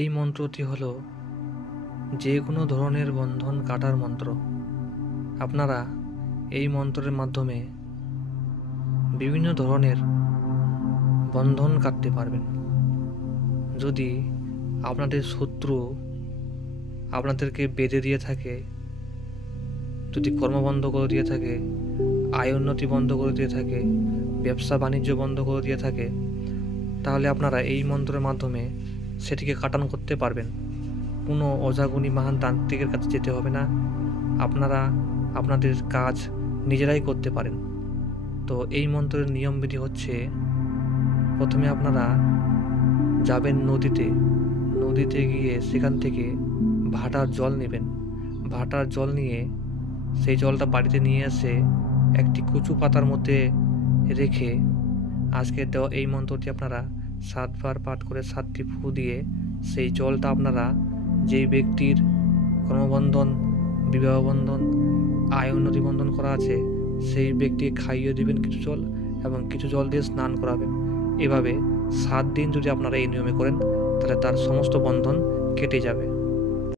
এই মন্ত্রটি হলো যে কোনো ধরনের বন্ধন কাটার মন্ত্র। আপনারা এই মন্ত্রের মাধ্যমে বিভিন্ন ধরনের বন্ধন কাটতে পারবেন। যদি আপনাদের শত্রু আপনাদেরকে বেঁধে দিয়ে থাকে, যদি কর্ম বন্ধ করে দিয়ে থাকে, আয় উন্নতি বন্ধ করে দিয়ে থাকে, ব্যবসা বাণিজ্য বন্ধ করে দিয়ে থাকে, তাহলে আপনারা এই মন্ত্রের মাধ্যমে সেটিকে কাটান করতে পারবেন। কোনো অজাগুনি মহান তান্ত্রিকের কাছে যেতে হবে না, আপনারা আপনাদের কাজ নিজেরাই করতে পারেন। তো এই মন্ত্রের নিয়মবিধি হচ্ছে, প্রথমে আপনারা যাবেন নদীতে গিয়ে সেখান থেকে ভাটার জল নেবেন। ভাটার জল নিয়ে সেই জলটা বাড়িতে নিয়ে এসে একটি কচু পাতার মধ্যে রেখে আজকের দেওয়া এই মন্ত্রটি আপনারা 7 বার পাঠ করে 7টি ফু দিয়ে সেই জলটা আপনারা যেই ব্যক্তির কর্মবন্ধন, বিবাহবন্ধন, আয় উন্নতি বন্ধন করা আছে সেই ব্যক্তিকে খাইয়ে দিবেন কিছু জল, এবং কিছু জল দিয়ে স্নান করাবেন। এভাবে 7 দিন যদি আপনারা এই নিয়মে করেন, তাহলে তার সমস্ত বন্ধন কেটে যাবে।